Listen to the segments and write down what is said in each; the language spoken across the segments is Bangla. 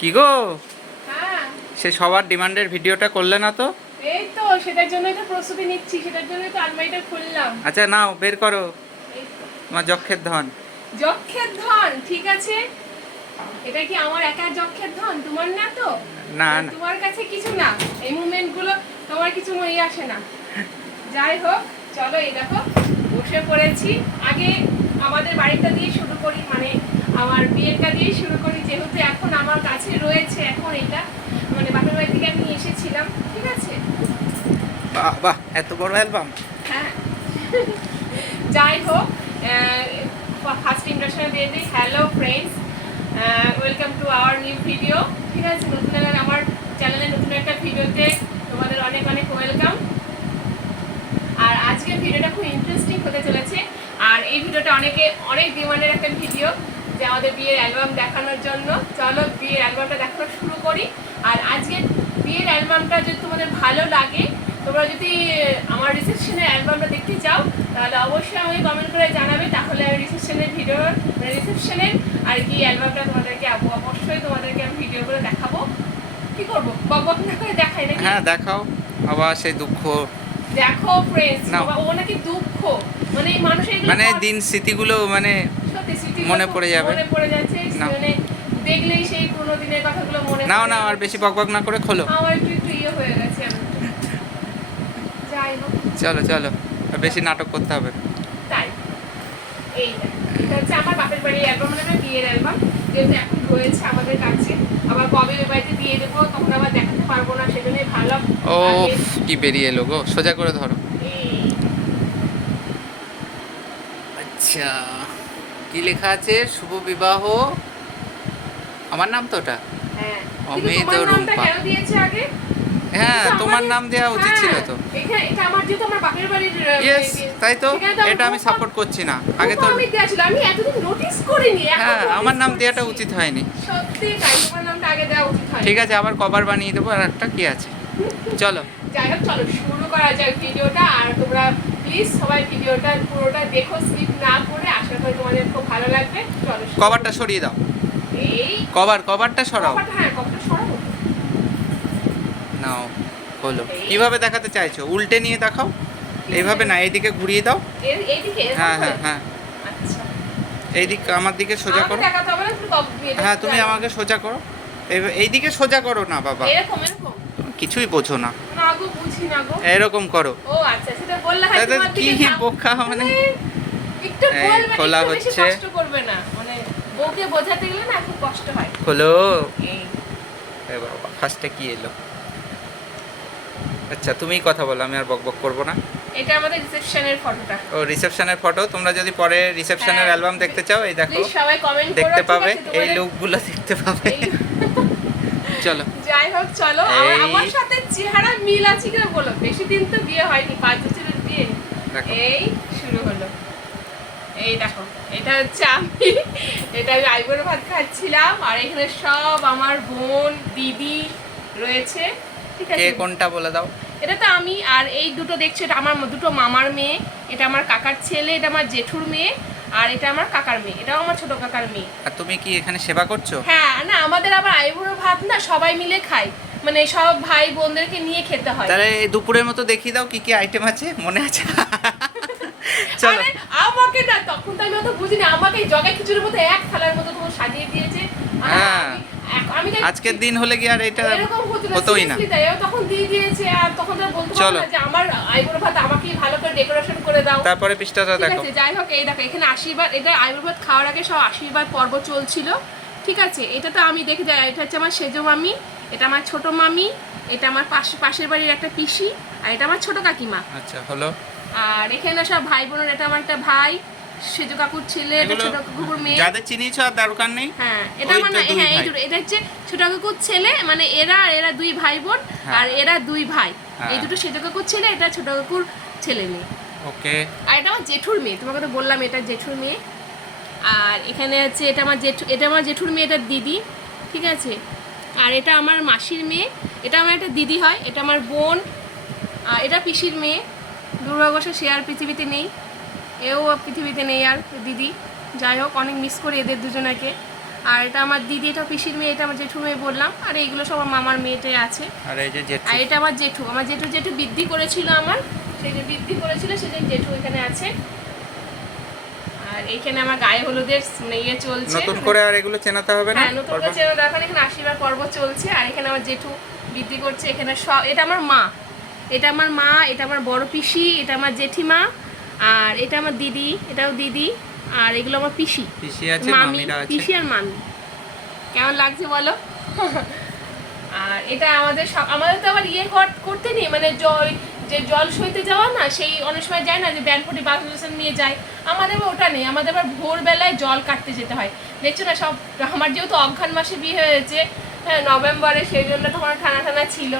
কি গো, হ্যাঁ সে সবার ডিমান্ডের ভিডিওটা করলে না তো? এই তো সেটার জন্যই তো প্রস্তুতি নিচ্ছি, সেটার জন্যই তো আলমারিটা খুললাম। আচ্ছা নাও, বের করো এই তো তোমার যক্ষের ধন। যক্ষের ধন, ঠিক আছে। এটা কি আমার একা যক্ষের ধন, তোমার না তো? না না, তোমার কাছে কিছু না, এই মুভমেন্ট গুলো তোমার কিছু মনে আসে না। যাই হোক, চলো এই দেখো বসে পড়েছি। আগে আমাদের বাড়িটা দিয়ে শুরু করি, মানে আমার বিয়েটা দিয়ে শুরু করি, যেহেতু এখন আমার কাছে রয়েছে। এখন এটা মানে বাপের বাড়ি থেকে আমি এসেছিলাম, ঠিক আছে। বাহ বাহ, এত বড় অ্যালবাম। হ্যাঁ যাই হোক, ফার্স্ট ইমপ্রেশন দিয়ে দিই। Hello friends, welcome to our new video. ঠিক আছে, নতুন আমার চ্যানেলে নতুন একটা ভিডিওতে তোমাদের অনেক অনেক ওয়েলকাম। আর আজকের ভিডিওটা খুব ইন্টারেস্টিং হতে চলেছে। আর এই ভিডিওটা অনেক ডিমান্ডের একটা ভিডিও, যে আমাদের বিয়ের অ্যালবাম দেখানোর জন্য। চলো বিয়ের অ্যালবামটা দেখানো শুরু করি। আর আজকের বিয়ের অ্যালবামটা যদি তোমাদের ভালো লাগে, তোমরা যদি আমার রিসেপশনের অ্যালবামটা দেখতে চাও, তাহলে অবশ্যই আমাকে কমেন্ট করে জানাবে। তাহলে আমি রিসেপশনের ভিডিও, মানে রিসেপশনের আর কি অ্যালবামটা তোমাদেরকে অবশ্যই তোমাদেরকে আমি ভিডিও করে দেখাবো। কি করবো, বক না করে দেখাই নাকি? হ্যাঁ দেখাও, আবার সেই দুঃখ। দেখো ফ্রেন্ডস, নাও। ও নাকি দুঃখ, মানে মানুষের মানে দিন স্মৃতিগুলো মানে মনে পড়ে যাবে। মনে পড়ে যাচ্ছে, নাও। মানে দেখলেই সেই পুরোনো দিনের কথাগুলো মনে নাও পড়ে নাও, আর যাচ্ছে। বেশি বকবক না করে খোলো। আমার একটু একটু ইয়ে হয়ে গেছে আমি। যাই হোক, চলো চলো, আর বেশি নাটক করতে হবে না। তাই এটা হচ্ছে আমার বাপের বাড়ির অ্যালবাম, মানে আমার বিয়ের অ্যালবাম, যেহেতু এখন রয়েছে আমাদের কাছে। আবার কবে ওই বাড়িতে দিয়ে দেবো তখন আবার দেখাতে পারবো না, সেজন্যই ভালো। ও কি বেরিয়ে এলো গো, সোজা করে ধরো। আচ্ছা, কি লেখা আছে? শুভ বিবাহ, আমার নাম তো ওটা। হ্যাঁ, অমিত কিন্তু তোমার নামটা রুম্পা। কেন দিয়েছে আগে? হ্যাঁ, কিন্তু তোমার আমাদের- নাম দেওয়া উচিত ছিল তো। হ্যাঁ, এটা আমার যেহেতু আমার বাপের বাড়ির ইয়েস, তাই তো। সেখানে তো এটা আমি সাপোর্ট করছি না। আগে তো আমি দেয়া ছিল, আমি এতদিন নোটিস করিনি, এখন হ্যাঁ, notice আমার নাম করছি। দেওয়াটা উচিত হয়নি। সত্যি তাই, তোমার নামটা আগে দেওয়া উচিত হয়। ঠিক আছে, আবার কভার বানিয়ে দেবো আর একটা, কি আছে। চলো যাই হোক, চলো শুরু করা যাক ভিডিওটা। আর তোমরা প্লিজ সবাই ভিডিওটা পুরোটা দেখো, স্কিপ না করে। আশা করি তোমাদের খুব ভালো লাগবে। চলো কভারটা সরিয়ে দাও। এই কভারটা সরাও। হ্যাঁ, কভারটা সরাবো। নাও হলো। কিভাবে দেখাতে চাইছো? উল্টে নিয়ে দেখাও। এইভাবে না, এইদিকে ঘুরিয়ে দাও। এইদিকে এরকম হ্যাঁ করে? হ্যাঁ হ্যাঁ, আচ্ছা, এইদিক আমার দিকে সোজা আমাকে করো। দেখাতে হবে না, তুমি হ্যাঁ, তুমি আমাকে সোজা করো। এইদিকে সোজা করো না বাবা, এরকম কিছুই বোঝো না। না গো, বুঝি না গো। এরকম করো। ও আচ্ছা, সেটা বললে হয় তাহলে তোমার কি দিকে বোকা মানে। একটু এই বলবে, খোলা একটু বেশি হচ্ছে। কষ্ট করবে না, মানে বউকে বোঝাতে গেলে না খুব কষ্ট হয়। হলো। এই এ বাবা, ফার্স্টে কি এলো? আচ্ছা, তুমিই কথা বলো, আমি আর বকবক করবো না। এটা আমাদের রিসেপশনের ফটোটা। ও রিসেপশনের ফটো। তোমরা যদি পরে রিসেপশনের হ্যাঁ। অ্যালবাম দেখতে চাও, এই দেখো প্লিজ সবাই কমেন্ট করো, দেখতে ঠিক পাবে, আছে? এই লুকগুলো দেখতে পাবে। চলো। যাই হোক, চলো। এই- আমার সাথে চেহারা মিল আছে কিনা বলো। বেশি দিন তো বিয়ে হয়নি, 5 বছরের বিয়ে। দেখো। এই শুরু হলো। এই দেখো, এটা হচ্ছে আমি, এটা আমি আইবুড়ো ভাত খাচ্ছিলাম। আর এখানে সব আমার বোন দিদি রয়েছে, ঠিক কে আছে। কোনটা বলে দাও। এটা তো আমি। আর এই দুটো দেখছো, এটা আমার দুটো মামার মেয়ে, এটা আমার কাকার ছেলে, এটা আমার জেঠুর মেয়ে, আর এটা আমার কাকার মেয়ে, এটাও আমার ছোট কাকার মেয়ে। আর তুমি কি এখানে সেবা করছো? হ্যাঁ, না আমাদের আবার আইবুড়ো ভাত না সবাই মিলে খাই, মানে সব ভাই বোনদেরকে নিয়ে খেতে হয়। তাহলে এই দুপুরের মতো দেখিয়ে দাও কি কি আইটেম আছে, মনে আছে? চলো। আরে আমাকে না, তখন তো আমি অত বুঝিনি, আমাকে জগা খিচুড়ির মতো এক থালার মতো তোমার সাজিয়ে দিয়েছে। আর হ্যাঁ। আমি তাই আজকের দিন হলে কি আর এটা এরকম হতোই না। seriously তাই, ও তখন দিয়ে দিয়েছে। আর তখন তো বলতে পারবো চলো। না যে আমার আইবুড়ো ভাত আমাকেই ভালো করে ডেকোরেশন করে দাও। তারপরে পৃষ্ঠাটা ঠিক দেখো। আছে, যাই হোক, এই দেখো এখানে আশীর্বাদ, এটা আইবুড়ো ভাত খাওয়ার আগে সব আশীর্বাদ পর্ব চলছিল, ঠিক আছে। এটা তো আমি দেখে যাই, এটা হচ্ছে আমার সেজো মামি, এটা আমার ছোট মামি, এটা আমার পাশের বাড়ির একটা পিসি, আর এটা আমার ছোট কাকিমা। আচ্ছা হলো। আর এখানে সব ভাই বোনের, এটা আমার একটা ভাই, সেজো কাকুর ছেলে, এটা এগুলো ছোট কাকুর মেয়ে। যাদের চিনিয়েছো আর দরকার নেই। হ্যাঁ, এটা ওই আমার তো না, দুই হ্যাঁ এই ভাই। দুটো, এটা হচ্ছে ছোট কাকুর ছেলে, মানে এরা দুই ভাই বোন। হ্যাঁ। আর এরা দুই ভাই। হ্যাঁ। এই দুটো সেজো কাকুর ছেলে, এটা ছোট কাকুর ছেলে মেয়ে। ওকে। আর এটা আমার জেঠুর মেয়ে, তোমাকে তো বললাম এটা জেঠুর মেয়ে। আর এখানে হচ্ছে এটা আমার জেঠুর মেয়ে, এটা দিদি, ঠিক আছে। আর এটা আমার মাসির মেয়ে, এটা আমার একটা দিদি হয়, এটা আমার বোন। আর এটা পিসির মেয়ে। দুর্ভাগ্যবশত সে আর পৃথিবীতে নেই, এও পৃথিবীতে নেই আর, দিদি। যাই হোক, অনেক মিস করি এদের দুজনাকে। আর এটা আমার দিদি, এটা পিসির মেয়ে, এটা আমার জেঠু মেয়ে বললাম। আর এইগুলো সব আমার মামার মেয়েটাই আছে। আর এই যে জেঠু, আর এটা আমার জেঠু, জেঠু বৃদ্ধি করেছিল আমার, সেই যে বৃদ্ধি করেছিল সেই জেঠু এখানে আছে। আর এইখানে আমার গায়ে হলুদের মানে ইয়ে চলছে, নতুন করে আর এগুলো চেনাতে হবে না। হ্যাঁ নতুন করে চেনা দরকার। এখানে আশীর্বাদ পর্ব চলছে। আর এখানে আমার জেঠু বৃদ্ধি করছে। এখানে সব, এটা আমার মা, এটা আমার বড় পিসি, এটা আমার জেঠিমা, আর এটা আমার দিদি, এটাও দিদি। আর এগুলো আমার পিসি, পিসি আছে, মামি, মামিরা আছে। পিসি আর মামি। কেমন লাগছে বলো? আর এটা আমাদের তো আবার ইয়ে করতে নেই, মানে জল সইতে যাওয়া না, সেই অনেক সময় যায় না যে ব্যানফুটি বাসন নিয়ে যায়, আমাদের ওটা নেই। আমাদের আবার ভোরবেলায় জল কাটতে যেতে হয়। দেখছো না সব, আমার যেহেতু অঘ্রাণ মাসে বিয়ে হয়েছে, হ্যাঁ নভেম্বরে, সেই জন্য তখন ঠান্ডা ছিল।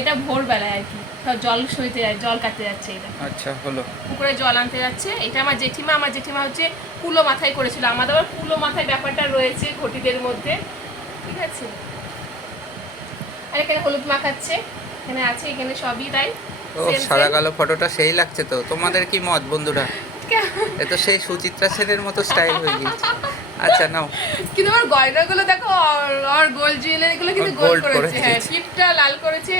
এটা ভোরবেলায় আর কি সব জল সইতে যায়, জল কাটতে যাচ্ছে। এটা আচ্ছা হলো, পুকুরে জল আনতে যাচ্ছে। এটা আমার জেঠিমা হচ্ছে কুলো মাথায় করেছিল। আমাদের আবার কুলো মাথায় ব্যাপারটা রয়েছে ঘটিদের মধ্যে, ঠিক আছে। আর এখানে হলুদ মাখাচ্ছে, এখানে আছে, এখানে সবই তাই। ও সাদা কালো ফটোটা সেই লাগছে তো। তোমাদের কি মত বন্ধুরা? এ তো সেই সুচিত্রা সেনের মতো স্টাইল হয়ে গেছে। আচ্ছা নাও। কিন্তু আমার গয়নাগুলো দেখো, আর গোল্ড জুয়েলারিগুলো কিন্তু গোল্ড করেছে, হ্যাঁ টিপটা লাল করেছে।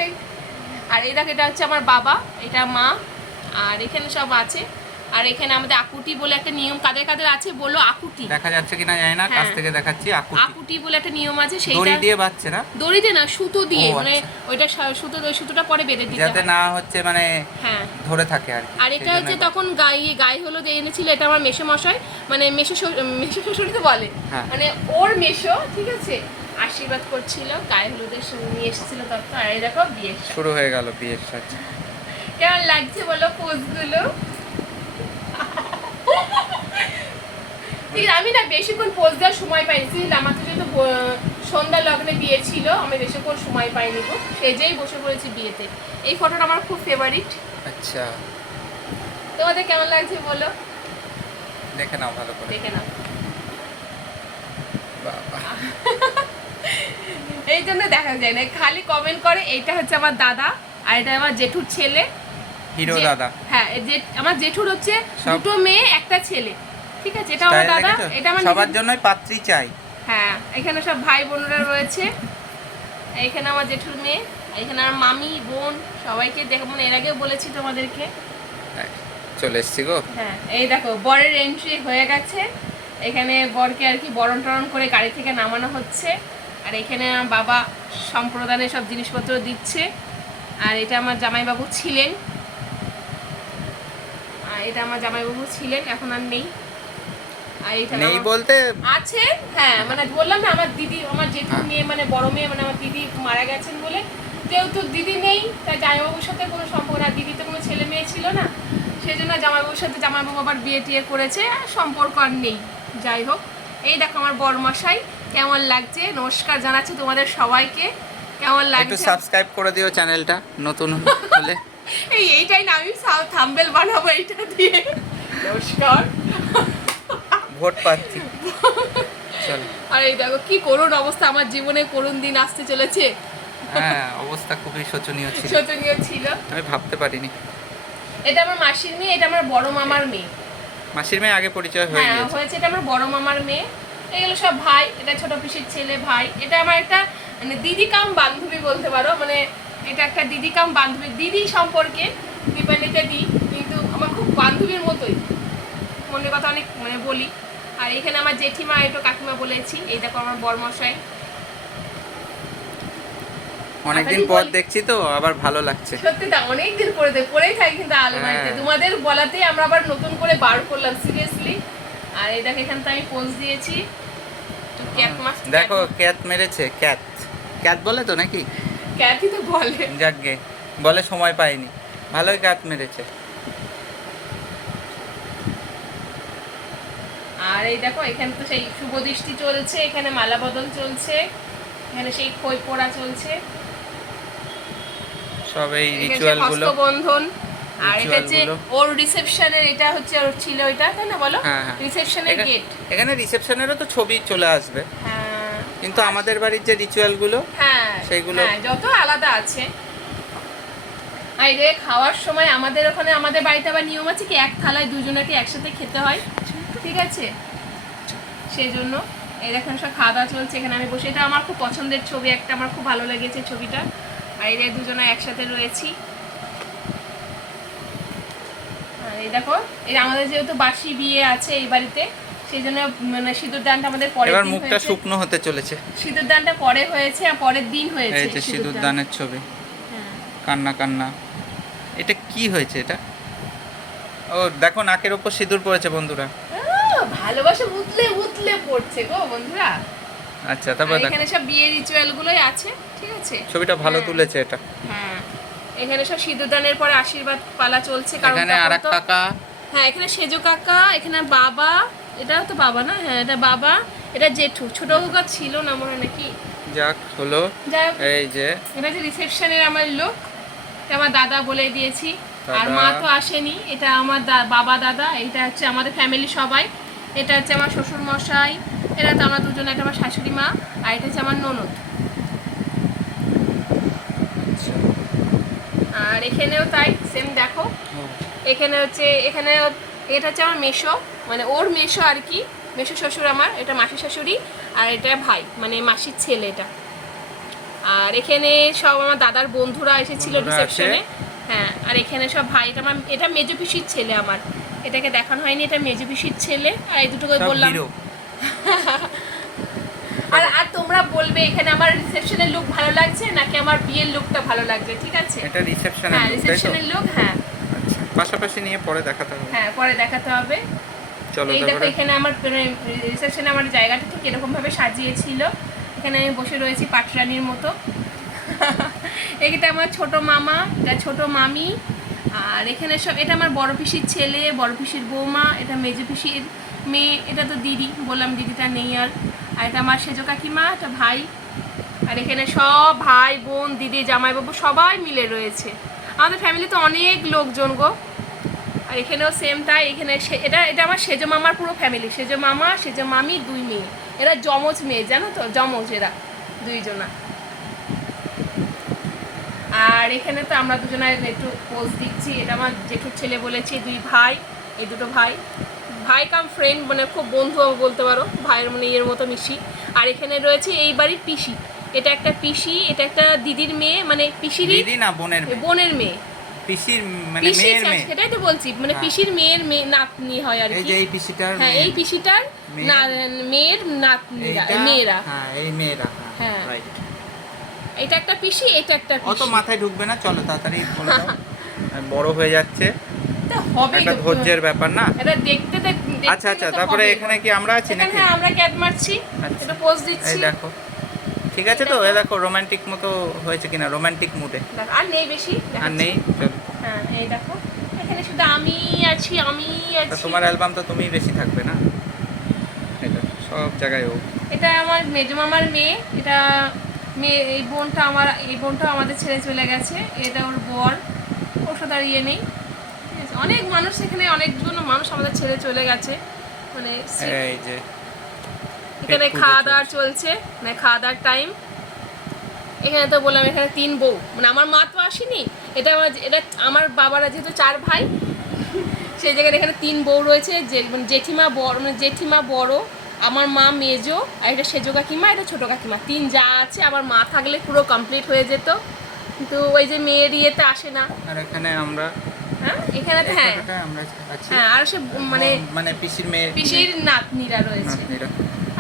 আর এই দেখো, এটা হচ্ছে আমার বাবা, এটা মা। আর এখানে সব আছে। আর এখানে আমাদের আকুটি বলে একটা নিয়ম, কাদের কাদের আছে বলো? আকুটি দেখা যাচ্ছে কিনা জানি না, কাছ থেকে দেখাচ্ছি। আকুটি বলে একটা নিয়ম আছে, সেইটা দড়ি দিয়ে বাঁধছে না? দড়িতে না, সুতো দিয়ে, মানে আচ্ছা। ওইটা সুতোটা পরে বেঁধে দিতে হয়, যাতে না হচ্ছে মানে হ্যাঁ ধরে থাকে আর কি। আর এটা হচ্ছে তখন গায়ে হলুদ এনেছিল, এটা আমার মেসো মশাই, মানে মেসো শ্বশুরই তো বলে, মানে ওর মেসো, ঠিক আছে, আশীর্বাদ করছিল, গায়ে হলুদের নিয়ে এসেছিল তখন। আর এই দেখো বিয়ে শুরু হয়ে গেল, বিয়ের সাজ। কেমন লাগছে বলো পোজগুলো? আমি না বেশিক্ষণ পোজ দেওয়ার সময় পাইনি, আমার তো যেহেতু সন্ধ্যা লগ্নে বিয়ে ছিল, আমি বেশিক্ষণ সময় পাইনি গো, সেজেই বসে পড়েছি বিয়েতে। এই ফটোটা আমার খুব ফেভারিট। আচ্ছা, তোমাদের কেমন লাগছে বলো? দেখে নাও ভালো করে, দেখে নাও। বাবা এই জন্য দেখা যায় না, খালি কমেন্ট করে এইটা হচ্ছে আমার দাদা, আর এটা আমার জেঠুর ছেলে, হিরো দাদা। হ্যাঁ আমার জেঠুর হচ্ছে দুটো মেয়ে একটা ছেলে, ঠিক আছে। এটা আমার দাদা, এটা আমার সবার জন্যই পাত্রী চাই। হ্যাঁ এখানে সব ভাই বোনরা রয়েছে। এখানে আমার জেঠুর মেয়ে, এখানে আমার মামি বোন, সবাইকে দেখো, মানে এর আগেও বলেছি তোমাদেরকে। চলে এসছি গো। হ্যাঁ এই দেখো বরের এন্ট্রি হয়ে গেছে। এখানে বরকে আর কি বরণ টরণ করে গাড়ি থেকে নামানো হচ্ছে। আর এখানে আমার বাবা সম্প্রদানের সব জিনিসপত্র দিচ্ছে। আর এটা আমার জামাইবাবু ছিলেন, এটা আমার জামাইবাবু ছিলেন, এখন আর নেই। আর এটা নেই বলতে আছে, হ্যাঁ মানে বললাম না, আমার দিদি, আমার জেঠুর মেয়ে, মানে বড় মেয়ে, মানে আমার দিদি মারা গেছেন বলে, যেহেতু দিদি নেই তাই জামাইবাবুর সাথে কোনো সম্পর্ক না, দিদি তো কোনো ছেলে মেয়ে ছিল না, সেই জন্য জামাইবাবুর সাথে জামাইবাবু আবার বিয়ে টিয়ে করেছে, সম্পর্ক আর নেই। যাই হোক, এই দেখো আমার বড়মশাই, কেমন লাগছে? নমস্কার জানাচ্ছি তোমাদের সবাইকে, কেমন লাগছে? একটু সাবস্ক্রাইব করে দিও চ্যানেলটা নতুন হলে। এইটাই না, আমি থাম্বনেল বানাবো এইটা দিয়ে। নমস্কার, ভোট পাচ্ছি। চলো। আর এই দেখো কি করুণ অবস্থা, আমার জীবনে করুণ দিন আসতে চলেছে। হ্যাঁ অবস্থা খুবই শোচনীয় ছিল, শোচনীয় ছিল, আমি ভাবতে পারিনি। এটা আমার মাসির মেয়ে, এটা আমার বড় মামার মেয়ে। মাসির মেয়ে আগে পরিচয় হয়ে হ্যাঁ গেছে। হয়েছে, এটা আমার বড় মামার মেয়ে। এগুলো সব ভাই, এটা ছোট পিসির ছেলে ভাই। এটা আমার একটা মানে দিদি কাম বান্ধবী বলতে পারো, মানে এটা একটা দিদি কাম বান্ধবী, দিদি সম্পর্কে দীপালিতে দিই, কিন্তু আমার খুব বান্ধবীর মতোই, মনের কথা অনেক মানে বলি। আর এখানে আমার জেঠিমা, একটু কাকিমা বলেছি। এই দেখো আমার বরমশাই, অনেকদিন পর দেখছি তো আবার ভালো লাগছে। সত্যি তা অনেকদিন পরেই থাকি কিন্তু আলমারিতে, তোমাদের বলাতেই আমরা আবার নতুন করে বার করলাম সিরিয়াসলি। আর এই দেখো এখানে তো আমি পোজ দিয়েছি। দেখো ক্যাট মেরেছে, ক্যাট বলে তো নাকি? ক্যাটই তো বলে, যাকগে বলে, সময় পাইনি, ভালোই ক্যাট মেরেছে। আর এই দেখো এখানে তো সেই শুভ দৃষ্টি চলছে, এখানে মালা বদল চলছে, এখানে সেই খই পোড়া চলছে, সব এই রিচুয়াল গুলো, হস্তবন্ধন। আর এটা হচ্ছে ওর রিসেপশনের, এটা হচ্ছে ওর ছিল, এটা তাই না বলো? রিসেপশনের গেট। এখানে রিসেপশনেরও তো ছবি চলে আসবে, হ্যাঁ কিন্তু আমাদের বাড়ির যে রিচুয়াল গুলো, হ্যাঁ সেগুলো যত আলাদা আছে। আর রে খাওয়ার সময় আমাদের ওখানে, আমাদের বাড়িতে আবার নিয়ম আছে কি, এক থালায় দুজনকে একসাথে খেতে হয়, ঠিক আছে, সেই জন্য। এই দেখেন সব খাওয়া দাওয়া চলছে, এখানে আমি বসে, এটা আমার খুব পছন্দের ছবি একটা, আমার খুব ভালো লেগেছে ছবিটা। আর এই যে দুজনে একসাথে রয়েছি। আর এই দেখো, এই আমাদের যেহেতু বাসি বিয়ে আছে এই বাড়িতে, সেই জন্য মানে সিঁদুর দানটা আমাদের পরের এবার দিন মুখটা হয়েছে। শুকনো হতে চলেছে। সিঁদুর দানটা পরে হয়েছে আর পরের দিন হয়েছে এই যে সিঁদুর দান। দানের ছবি, হ্যাঁ। কান্না কান্না। এটা কি হয়েছে এটা? ও দেখো নাকের ওপর সিঁদুর পড়েছে বন্ধুরা। ভালোবাসা উতলে উতলে পড়ছে গো বন্ধুরা। আচ্ছা তারপর আর দেখো এখানে সব বিয়ের রিচুয়াল গুলোই আছে, ঠিক আছে। ছবিটা ভালো হ্যাঁ। তুলেছে এটা। হ্যাঁ, এখানে সব সিঁদুর দানের পরে আশীর্বাদ পালা চলছে, কারণ এখানে তখন আরেক তো- কাকা। হ্যাঁ, এখানে সেজো কাকা, এখানে বাবা, এটাও তো বাবা না? হ্যাঁ, এটা বাবা, এটা জেঠু, ছোট কাকা ছিল না মনে হয় নাকি। যাক হলো। যাই হোক, এই যে এটা হচ্ছে রিসেপশনের আমার লোক, এটা আমার দাদা বলে দিয়েছি। আর দাদা। মা তো আসেনি, এটা আমার বাবা দাদা, এটা হচ্ছে আমাদের ফ্যামিলি সবাই। এটা হচ্ছে আমার শ্বশুর মশাই, এটা তো আমরা দুজনে, এটা আমার শাশুড়ি মা, আর এটা হচ্ছে আমার ননদ। আচ্ছা। আর এখানেও তাই সেম দেখো, এখানে হচ্ছে এখানে এটা হচ্ছে আমার মেশো, মানে ওর মেশো আর কি, মেশো শ্বশুর আমার, এটা মাসি শাশুড়ি, আর এটা ভাই মানে মাসির ছেলে এটা। আর এখানে সব আমার দাদার বন্ধুরা এসেছিল বন্ধুরা রিসেপশনে। আছে। হ্যাঁ, আর এখানে সব ভাই, এটা আমার, এটা মেজো পিসির ছেলে আমার, এটাকে দেখানো হয়নি, এটা মেজো পিসির ছেলে। আর এই দুটোকে সব বললাম। হিরো। আর আর তোমরা বলবে এখানে আমার রিসেপশনের লুক ভালো লাগছে নাকি আমার বিয়ের লুকটা ভালো লাগছে, ঠিক আছে? এটা রিসেপশনের হ্যাঁ, look, তাই তো? রিসেপশনের লুক, হ্যাঁ। আচ্ছা পাশাপাশি নিয়ে পরে দেখাতে হবে। হ্যাঁ, পরে দেখাতে হবে। চলো এই দেখো, তারপরে। এখানে আমার রিসেপশনে আমার জায়গাটা ঠিক এরকম ভাবে সাজিয়েছিল, এখানে আমি বসে রয়েছি পাটরানির মতো। এটা আমার ছোট মামা, এটা ছোট মামি। আর এখানে সব, এটা আমার বড় পিসির ছেলে, বড় পিসির বৌমা, এটা মেজো পিসির মেয়ে, এটা তো দিদি, বললাম দিদিটা নেই আর। আর এটা আমার সেজো কাকিমা, এটা ভাই। আর এখানে সব ভাই বোন দিদি জামাইবাবু সবাই মিলে রয়েছে, আমাদের ফ্যামিলিতে অনেক লোকজন গো। আর এখানেও সেম তাই, এখানে এটা এটা আমার সেজো মামার পুরো ফ্যামিলি, সেজো মামা, সেজো মামি, দুই মেয়ে, এরা যমজ মেয়ে, জানো তো, যমজ এরা দুইজনা। আর এখানে তো আমরা দুজনে একটু পোজ দিচ্ছি, এটা আমার জেঠুর ছেলে বলেছি, দুই ভাই, এই দুটো ভাই, ভাই কাম ফ্রেন্ড, মানে খুব বন্ধু বলতে পারো, ভাইয়ের মানে ইয়ের মতো মিশি। আর এখানে রয়েছে এই বাড়ির পিসি, এটা একটা পিসি, এটা একটা দিদির মেয়ে, মানে পিসিরই দিদি না বোনের মেয়ে? বোনের মেয়ে, পিসির মানে পিসি, মেয়ের মেয়ে। সেটাই তো বলছি, মানে হ্যাঁ। পিসির মেয়ের মেয়ে নাতনি হয় আর এই কি। যে এই পিসিটার হ্যাঁ, মেয়ে। এই পিসিটার মেয়ের নাতনিরা, এইটা- মেয়েরা। হ্যাঁ এই মেয়েরা। হ্যাঁ। রাইট। এটা একটা পিসি, এটা একটা অত পিসি। মাথায় ঢুকবে না, চলো তাড়াতাড়ি বলে দাও। বড় হয়ে যাচ্ছে, এটা হবেই একটা তো, ধৈর্যের ব্যাপার না। এটা দেখতে আচ্ছা আচ্ছা, তারপরে এখানে কি আমরা আছি এখানে নাকি? হ্যাঁ, আমরা ক্যাট মারছি, আচ্ছা। এটা পোজ দিচ্ছি। এই দেখো, ঠিক আছে তো? এই দেখো রোমান্টিক মতো হয়েছে কিনা, রোমান্টিক মুডে। দেখো, আর নেই বেশি, আর দেখাচ্ছি। নেই, চলো। হ্যাঁ, এই দেখো, এখানে শুধু আমি আছি, আমি তা আছি। তোমার অ্যালবাম তো তুমিই বেশি থাকবে না? এটা সব জায়গায় ও। এটা আমার মেজো মামার মেয়ে, এটা মেয়ে, এই বোনটা আমার, এই বোনটা আমাদের ছেড়ে চলে গেছে, এটা ওর বর, ওর সাথে আর ইয়ে নেই, ঠিক আছে? অনেক মানুষ এখানে, অনেকজন মানুষ আমাদের ছেড়ে চলে গেছে, মানে এই যে এখানে পেট পুজো খাওয়া দাওয়ার চলছে, মানে খাওয়া দাওয়ার টাইম। এখানে তো বললাম এখানে 3 বউ, মানে আমার মা তো আসেনি, এটা আমার বাবারা যেহেতু 4 ভাই, সেই জায়গায় এখানে 3 বউ রয়েছে, যে মানে জেঠিমা বড়, মানে জেঠিমা বড়, আমার মা মেজো, আর এটা সেজো কাকিমা, এটা ছোটো কাকিমা, 3 যা আছে। আমার মা থাকলে পুরো কমপ্লিট হয়ে যেত, কিন্তু ওই যে মেয়ের ইয়েতে আসে না। আর এখানে আমরা, হ্যাঁ, এখানে তো হ্যাঁ, এখানটায় আমরা আছি। হ্যাঁ, আর সে মানে মানে পিসির মেয়ে, পিসির নাতনিরা রয়েছে। নাতনিরা।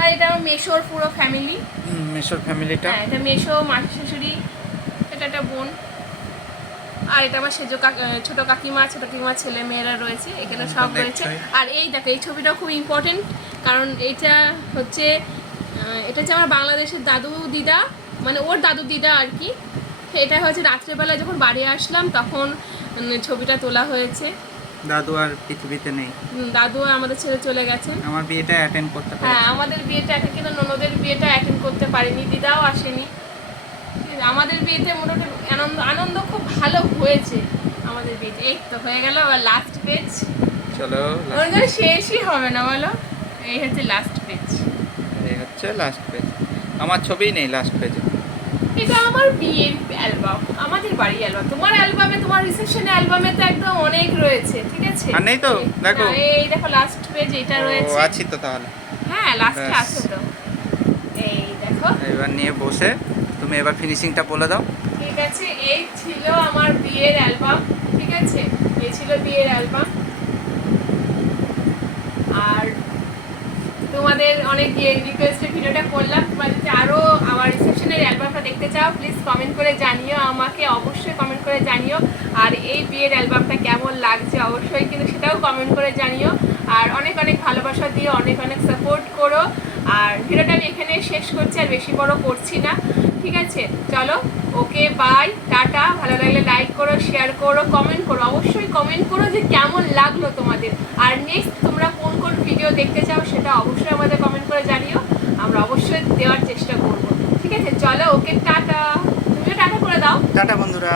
আর এটা আমার মেশোর পুরো ফ্যামিলি। মেশোর ফ্যামিলিটা। হ্যাঁ, এটা মেশো, মাসি শাশুড়ি, এটা একটা বোন। আর এটা আমার সেজো ছোটো কাকিমা, ছোটো কাকিমার ছেলে মেয়েরা রয়েছে, এখানে সব রয়েছে। আর এই দেখো, এই ছবিটাও খুব ইম্পর্টেন্ট, কারণ এটা হচ্ছে আমার বাংলাদেশের দাদু দিদা, মানে ওর দাদু দিদা আর কি। এটা হচ্ছে রাত্রেবেলায় যখন বাড়ি আসলাম তখন ছবিটা তোলা হয়েছে। দাদু আর পৃথিবীতে নেই, দাদু আমাদের ছেড়ে চলে গেছেন। আমার বিয়েটা অ্যাটেন্ড করতে হ্যাঁ, পারি। আমাদের বিয়েটা অ্যাটেন্ড, কিন্তু ননদের বিয়েটা অ্যাটেন্ড করতে পারিনি, দিদাও আসেনি। আমাদের বিয়েতে মোটামুটি আনন্দ খুব ভালো হয়েছে আমাদের বিয়েতে। এই তো হয়ে গেল, আবার লাস্ট পেজ। চলো মনে হয় শেষই হবে না, বলো? এই হচ্ছে লাস্ট পেজ। এই হচ্ছে লাস্ট পেজ। আমার ছবিই নেই লাস্ট পেজে। এটা আমার বিয়ের অ্যালবাম, আমাদের বাড়ির অ্যালবাম। তোমার অ্যালবামে, তোমার রিসেপশনের অ্যালবামে তো একদম অনেক রয়েছে, ঠিক আছে? আর নেই তো, দেখো। এই দেখো লাস্ট পেজ, এটা রয়েছে। আছি তো তাহলে। হ্যাঁ, লাস্টে ব্যাস। আছে তো। দেখো। এবার নিয়ে বসে তুমি এবার ফিনিশিংটা বলে দাও। ঠিক আছে, এই ছিল আমার বিয়ের অ্যালবাম। ঠিক আছে, এই ছিল বিয়ের অ্যালবাম। আর তোমাদের অনেক রিকোয়েস্টের ভিডিওটা করলাম। তোমরা যদি আরও আমার রিসেপশনের অ্যালবামটা দেখতে চাও প্লিজ কমেন্ট করে জানিও আমাকে, অবশ্যই কমেন্ট করে জানিও। আর এই বিয়ের অ্যালবামটা কেমন লাগছে অবশ্যই কিন্তু সেটাও কমেন্ট করে জানিও। আর অনেক অনেক ভালোবাসা দিও, অনেক অনেক সাপোর্ট করো। আর ভিডিওটা আমি এখানে শেষ করছি, আর বেশি বড় করছি না। ঠিক আছে, চলো, ওকে, বাই, টাটা। ভালো লাগলে লাইক করো, শেয়ার করো, কমেন্ট করো, অবশ্যই কমেন্ট করো যে কেমন লাগলো তোমাদের। আর নেক্সট তোমরা কোন কোন ভিডিও দেখতে চাও সেটা অবশ্যই আমাদের কমেন্ট করে জানিও, আমরা অবশ্যই দেওয়ার চেষ্টা করব। ঠিক আছে, চলো, ওকে, টাটা। তুমিও টাটা করে দাও। টাটা বন্ধুরা।